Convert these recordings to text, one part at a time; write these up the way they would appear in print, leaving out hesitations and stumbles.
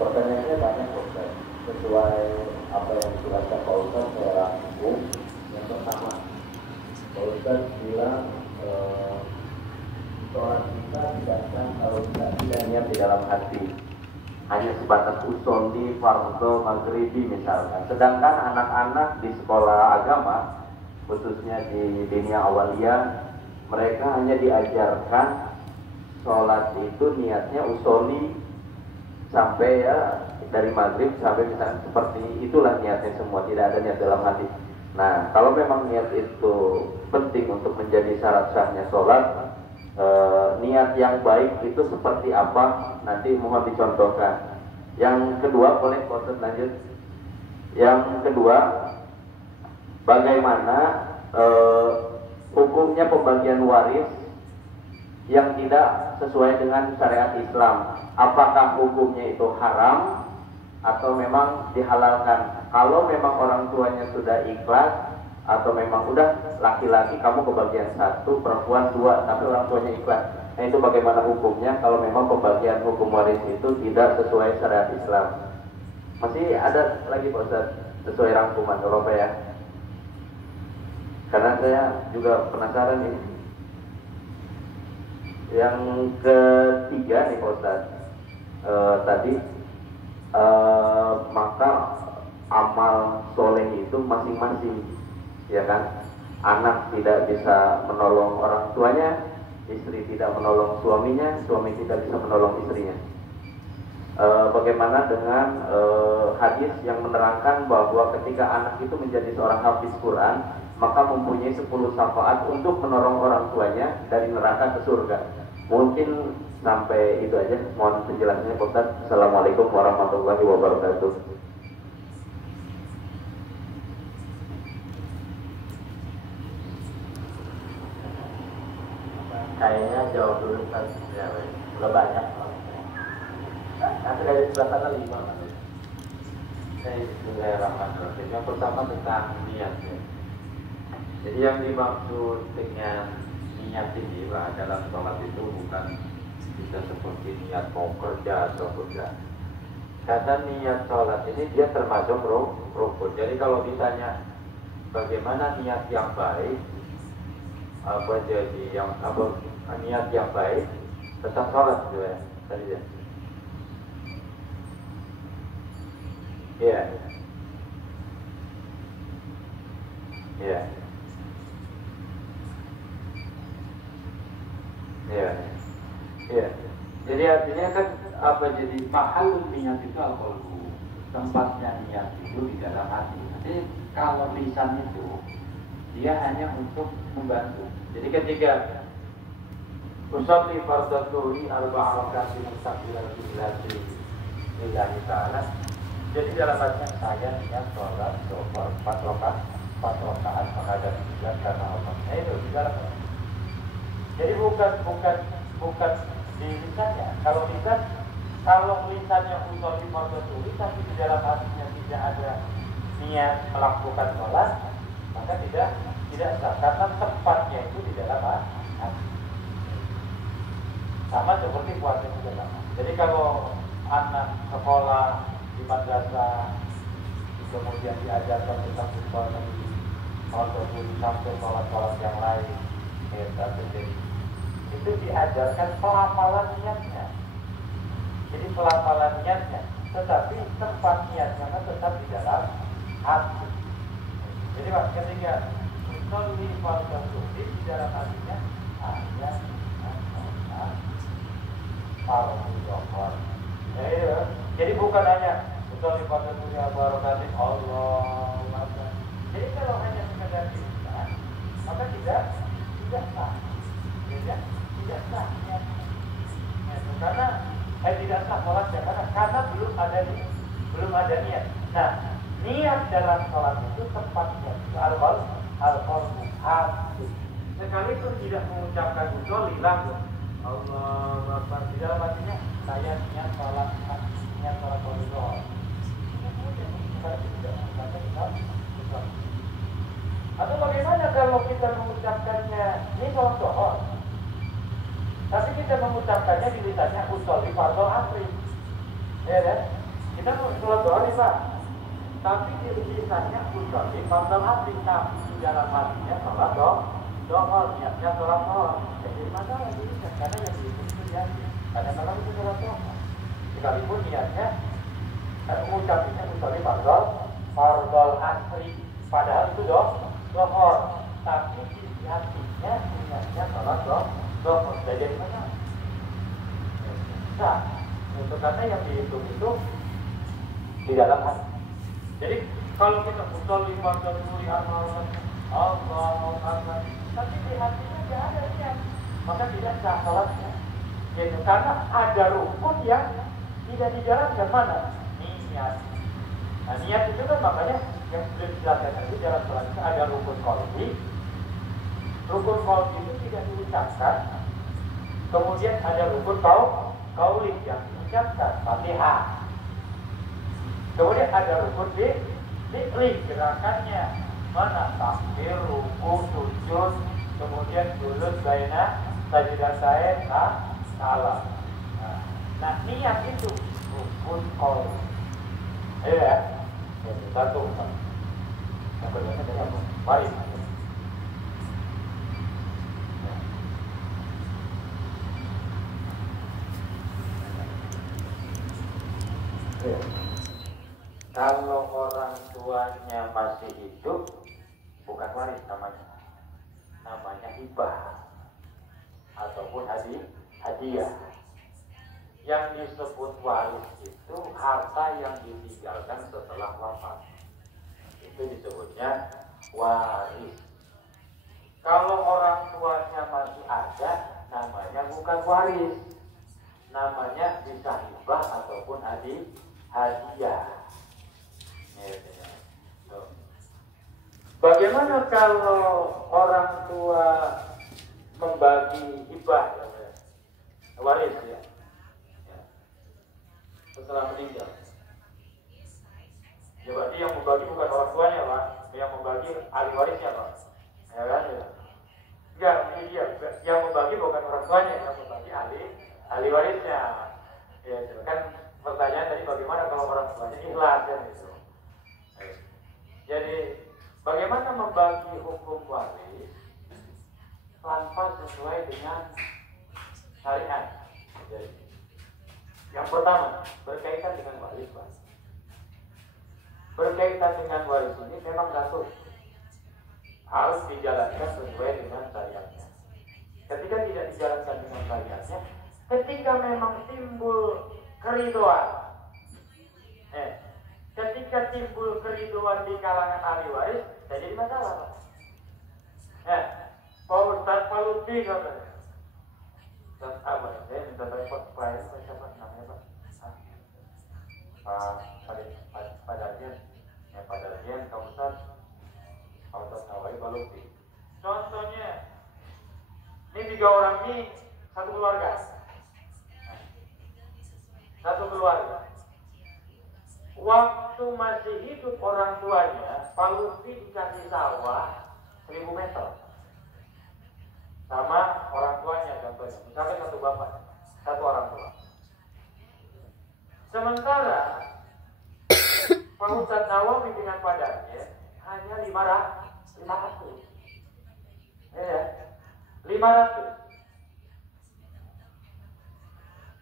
Pertanyaannya banyak Ustaz. Sesuai apa yang dijelaskan Pak Ustaz, saya rangkum. Yang pertama, Pak Ustaz bilang sholat kita tidak sah kalau kita tidak niat di dalam hati. Hanya sebatas usolli fardhu maghribi misalkan. Sedangkan anak-anak di sekolah agama, khususnya di dunia awaliyah, mereka hanya diajarkan sholat itu niatnya usolli sampai ya dari maghrib sampai misalnya seperti itulah niatnya semua, tidak ada niat dalam hati. Nah, kalau memang niat itu penting untuk menjadi syarat sahnya sholat, niat yang baik itu seperti apa? Nanti mohon dicontohkan. Yang kedua, boleh Ustaz lanjut. Yang kedua, bagaimana hukumnya pembagian waris yang tidak sesuai dengan syariat Islam? Apakah hukumnya itu haram atau memang dihalalkan? Kalau memang orang tuanya sudah ikhlas, atau memang udah laki-laki kamu kebagian 1, perempuan 2, tapi orang tuanya ikhlas, nah itu bagaimana hukumnya kalau memang pembagian hukum waris itu tidak sesuai syariat Islam? Masih ada lagi Pak Ustaz, sesuai rangkuman kalau ya, karena saya juga penasaran ini. Yang ketiga nih Pak Ustaz, tadi maka amal soleh itu masing-masing, ya kan? Anak tidak bisa menolong orang tuanya, istri tidak menolong suaminya, suami tidak bisa menolong istrinya. Bagaimana dengan hadis yang menerangkan bahwa ketika anak itu menjadi seorang hafiz Quran, maka mempunyai 10 syafaat untuk menolong orang tuanya dari neraka ke surga. Mungkin sampai itu aja. Mohon penjelasannya Pak Ustaz. Assalamualaikum warahmatullahi wabarakatuh. Kayaknya jawab dulu kan, ya, udah banyak. Nanti dari sebelah sana 5 kan. Bismillahirrahmanirrahim. Yang pertama tentang niat ya. Jadi yang dimaksud dengan niat ini Pak, dalam sholat itu bukan bisa seperti niat mau kerja atau enggak. Karena niat sholat ini dia termasuk rukun. Jadi kalau ditanya bagaimana niat yang baik, apa jadi yang apa niat yang baik tentang sholat gitu ya tadi ya. Iya. Iya. Iya. Iya. Jadi artinya kan apa, jadi mahal niat itu al-qalbu. Tempatnya niat itu di dalam hati. Jadi kalau lisan itu dia hanya untuk membantu. Jadi ketika usolli fardhu dhuhri arba'a raka'atin mustaqbilal qiblati lillahi ta'ala, jadi dalam hati saya niat sholat zuhur 4 rakaat menghadap kiblat karena Allah. Nah itu di dalam hati. Jadi bukan di lisannya. Kalau lisannya usolli fardhu dhuhri tapi di dalam hatinya tidak ada niat melakukan sholat, maka tidak sah, karena tempatnya itu di dalam hati. Sama seperti puasa juga sama. Jadi kalau anak sekolah di madrasah kemudian diajarkan tentang sholat sampai sholat yang lain, jadi itu diajarkan pelafalan niatnya. Jadi pelafalan niatnya, tetapi tempat niatnya kan tetap di dalam hati. Jadi ketika usolli fardhu dhuhri di dalam hatinya hanya fardhu zuhur. Jadi bukan hanya usolli fardhu dhuhri al-barakati Allah. Jadi kalau hanya sekedar lisan, maka tidak sah. Tidak sah niatnya. Karena tidak sah sholatnya karena belum ada niat. Nah, niat dalam sholat itu tempatnya al-qalbu hati. Sekalipun tidak mengucapkan usolli langsung Allah Akbar, di dalam hatinya saya niat sholat zuhur. Atau bagaimana kalau kita mengucapkannya ini sholat zuhur, tapi kita mengucapkannya di lisannya usolli fardhu asri, ya kan? Kita mau sholat doa nih Pak, tapi di lisannya ucapin fardal hati, tapi di dalam hatinya sholat doa, niatnya sholat doa. Jadi masalah ini karena yang dihitung itu ya, kadang-kadang itu sholat doa. Sekalipun niatnya ucapinnya ucapin fardal asri, padahal itu dohor, tapi di hatinya niatnya sholat dohor. Jadi mana? Nah, untuk kata yang dihitung itu di dalam hati. Jadi kalau kita usolli fardal zuhri Allah Akbar, tapi di hatinya tidak ada niat, maka tidak sah salatnya. Gitu. Karena ada rukun yang tidak dijalankan, mana? Niat. Nah, niat itu kan makanya yang sudah dijelaskan itu dalam salat itu ada rukun qalbi. Rukun qalbi itu tidak diucapkan. Kemudian ada rukun qauli yang diucapkan, Fatihah. Kemudian ada rukun fi'li, gerakannya. Mana? Takbir, ruku, sujud, kemudian julus baina sajdatain, salam. Nah, niat itu rukun qauli. Ya. Satu. Yang kedua adalah baik. Kalau orang tuanya masih hidup, bukan waris namanya hibah ataupun hadiah. Yang disebut waris itu harta yang ditinggalkan setelah wafat. Itu disebutnya waris. Kalau orang tuanya masih ada, namanya bukan waris, namanya bisa hibah ataupun hadiah. Bagaimana kalau orang tua membagi hibah, waris ya, setelah meninggal? Ya berarti yang membagi bukan orang tuanya Pak, yang membagi ahli warisnya Pak, ya kan? Ya, dia yang membagi bukan orang tuanya, yang membagi ahli warisnya. Ya, itu kan pertanyaan tadi bagaimana kalau orang tuanya ikhlas kan itu. Jadi bagaimana membagi hukum waris tanpa sesuai dengan syariat? Jadi, yang pertama berkaitan dengan waris, Pak. Berkaitan dengan waris ini memang satu harus dijalankan sesuai dengan syariatnya. Ketika tidak dijalankan dengan syariatnya, ketika memang timbul keridoan, ketika timbul keriduan di kalangan ahli waris, jadi masalah. Pak Ustaz Paluti katanya. Ustaz apa? Saya minta repot supaya siapa namanya Pak? Pak Darjen. Ya Pak Darjen, Pak Ustaz Nawai Paluti. Contohnya, ini 3 orang ini satu keluarga. Satu keluarga. Waktu masih hidup orang tuanya, Pak Lutfi dikasih sawah 1000 meter sama orang tuanya, contohnya misalnya satu bapak, satu orang tua. Sementara Pak Ustaz Nawawi dengan padannya hanya 500. Ya, 500.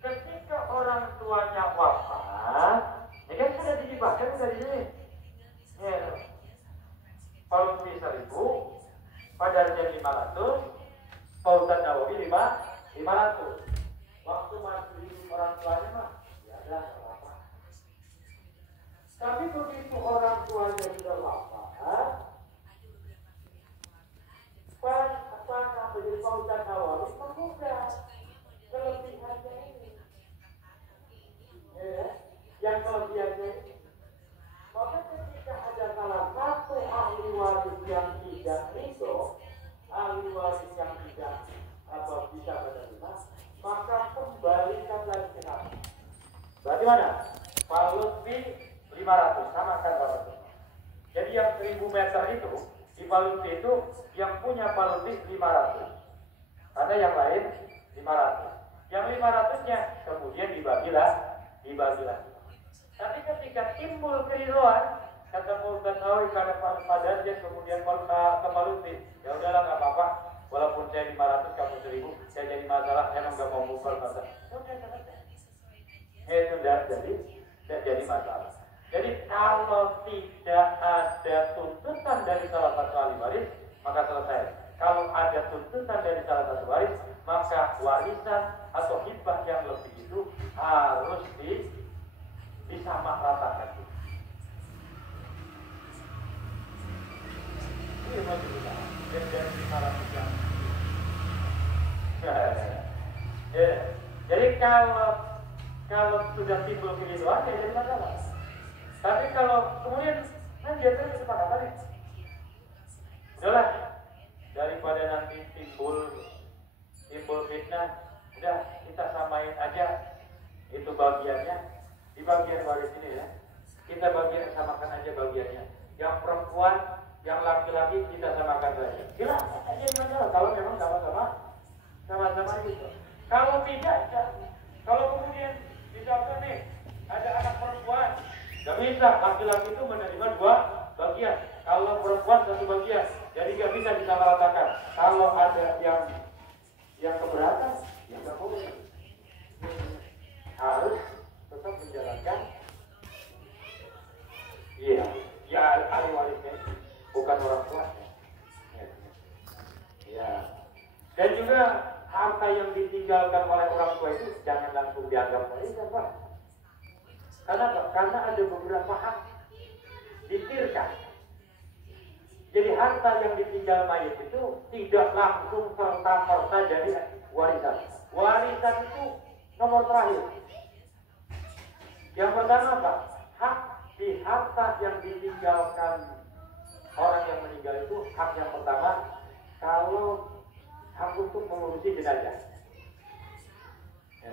Ketika orang tuanya wafat, ini kan sudah dihibahkan dari sini. Ya. Pak Lutfi 1000, Pak Darjan 500, Pak Ustaz Nawawi 500. Waktu masih hidup orang tuanya mah, ya ada apa. Tapi begitu orang tuanya sudah wafat, Pak Ustaz Nawawi mengubah kelebihannya ini. Ya. Yang kelebihannya ini, maka ketika ada salah satu ahli waris yang tidak ridho, ahli waris yang tidak bisa menerima, maka kembalikan lagi ke kami. Berarti mana? Pak Lutfi 500, samakan 500. Jadi yang 1000 meter itu di Pak Lutfi itu yang punya Pak Lutfi 500. Karena yang lain 500. Yang 500-nya kemudian dibagilah. Tapi ketika timbul keriduan, kata Mu'tasawi karena pada dia kemudian kemaluti, ya udahlah nggak apa-apa, walaupun saya 500 kamu 1000, saya jadi masalah, saya nggak mau mukul kata. Itu jadi masalah. Jadi kalau tidak ada tuntutan dari salah satu ahli waris, maka selesai. Kalau ada tuntutan dari salah satu waris, maka warisan atau hibah yang lebih itu harus disamaratakan. Ini masih bisa. Dari 500 yang. Jadi kalau sudah timbul keriduan, ya jadi masalah. Tapi kalau kemudian biasanya kesepakatan ya, udahlah, daripada nanti timbul fitnah, udah kita samain aja itu bagiannya di bagian waris ini ya, kita samakan aja bagiannya. Yang perempuan, yang laki-laki kita samakan saja. Silakan aja masalah kalau memang sama-sama gitu. Kalau tidak, kalau kemudian misalkan nih ada anak perempuan, gak bisa laki-laki itu menerima 2 bagian, kalau perempuan 1 bagian, jadi gak bisa disamaratakan. Kalau ada yang keberatan, ya gak boleh, harus tetap menjalankan. Ya ahli warisnya, bukan orang tuanya. Ya. Dan juga harta yang ditinggalkan oleh orang tua itu jangan langsung dianggap warisan, Pak. Karena ada beberapa hak ditirkan. Jadi harta yang ditinggal mayit itu tidak langsung serta-merta jadi warisan. Warisan itu nomor terakhir. Yang pertama apa? Hak di harta yang ditinggalkan orang yang meninggal itu, hak yang pertama kalau hak untuk mengurusi jenazah. Ya.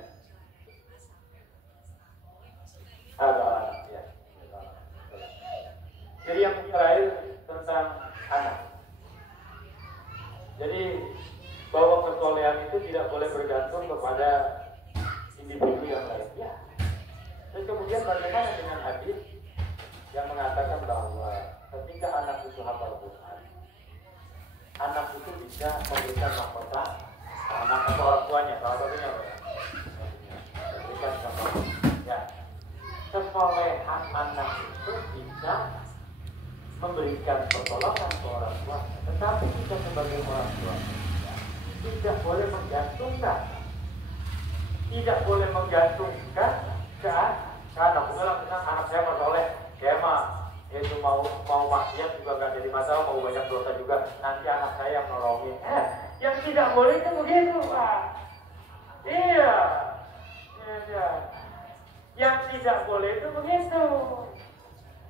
Ya. Jadi yang terakhir tentang anak. Jadi bahwa kesolehan itu tidak boleh bergantung kepada individu yang lain. Ya. Terus kemudian bagaimana dengan hadis yang mengatakan bahwa ketika anak itu hafal Quran, anak itu bisa memberikan mahkota anak atau orang tuanya, salah satunya memberikan mahkota. Ya, kesolehan anak itu bisa memberikan pertolongan ke orang tua, tetapi kita sebagai orang tua tidak boleh menggantungkan ke anak. Bukan anak saya bersoleh, saya mah itu mau maksiat juga gak jadi masalah, mau banyak dosa juga, nanti anak saya yang nolongin. Yang tidak boleh itu begitu, Pak. Iya. Yang tidak boleh itu begitu.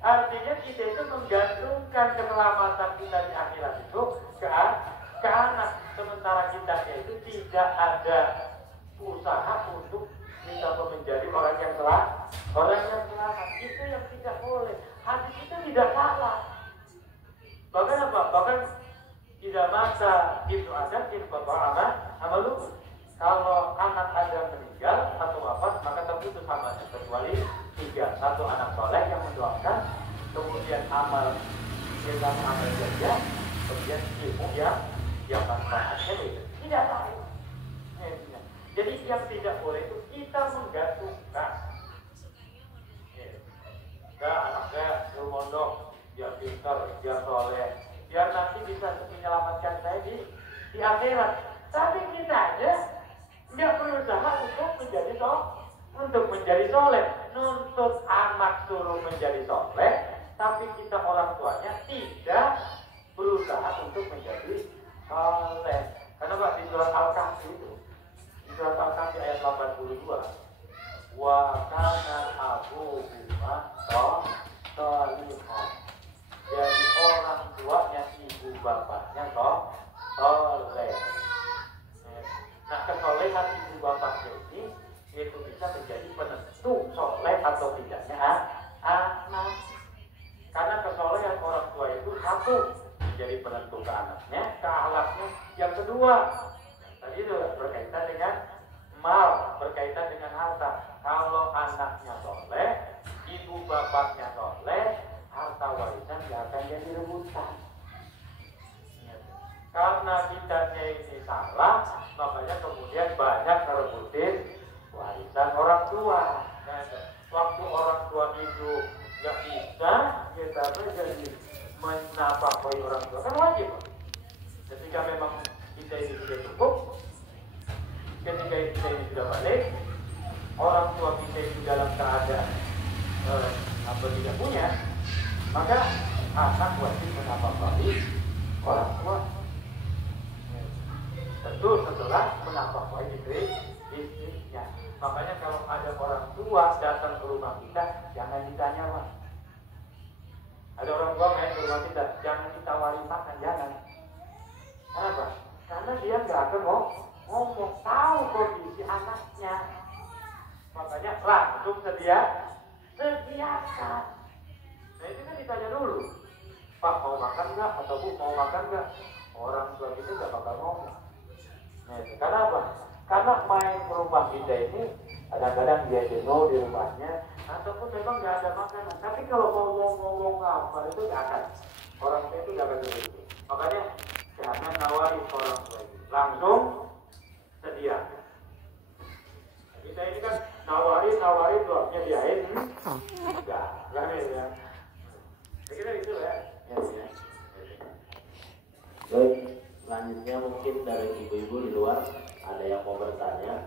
Artinya kita itu menggantungkan keselamatan kita di akhirat itu ke anak, sementara kita itu tidak ada usaha untuk kita menjadi orang yang selamat. Itu yang tidak boleh. Hadis itu tidak salah. Bahkan apa? Bahkan tidak masa itu ada amalu. Kalau anak ada meninggal atau wafat, maka terputus amalnya kecuali 3. 1 anak soleh yang mendoakan, kemudian amal kerja, kemudian ilmu yang manfaatnya itu tidak tahu. Jadi yang tidak boleh itu kita menggantungkan. Anak saya suruh mondok, biar pintar, biar soleh, biar nanti bisa menyelamatkan saya di akhirat. Tapi kita aja nggak berusaha untuk menjadi soleh, nuntut anak suruh menjadi soleh, tapi kita orang tuanya tidak berusaha untuk menjadi soleh. Karena Pak, di surat Al-Kahfi itu, di surat Al-Kahfi ayat 82, wa kana abuhuma sholihan. Jadi orang tuanya, ibu bapaknya soleh. Nah, kesolehan ibu bapaknya ini itu bisa menjadi penentu soleh atau tidaknya anak. Karena kesolehan orang tua itu satu, menjadi penentu ke anaknya, ke akhlaknya. Yang kedua, tadi itu berkaitan dengan mal, berkaitan dengan harta. Kalau anaknya soleh, ibu bapaknya soleh, harta warisan nggak akan jadi rebutan. Karena kitanya ini salah, makanya kemudian banyak merebutin warisan orang tua. Nah, waktu orang tua itu nggak bisa, kita jadi menafkahi orang tua kan wajib. Ketika memang kita ini sudah cukup, ketika kita ini sudah balik, orang tua kita ini dalam keadaan tidak punya, maka anak wajib menafkahi orang tua. Tentu setelah menafkahi istrinya. Makanya kalau ada orang tua datang ke rumah kita, jangan ditanya Wak. Ada orang tua main ke rumah kita, jangan ditawari makan, jangan. Kenapa? Karena dia nggak akan ngomong, tahu kondisi anaknya. Makanya langsung sediakan. Nah itu kan ditanya dulu, Pak mau makan nggak? Atau Bu mau makan nggak? Orang tua kita nggak bakal ngomong. Nah, karena apa? Karena main ke rumah kita ini kadang-kadang dia jenuh di rumahnya, ataupun memang nggak ada makanan. Tapi kalau ngomong apa itu nggak akan. Orang tua itu nggak akan begitu. Makanya jangan nawari orang tua itu, langsung sediakan. Kita ini kan nawarin tuh nyediain, enggak ya. Kira itu ya. Baik, selanjutnya mungkin dari ibu-ibu di luar ada yang mau bertanya.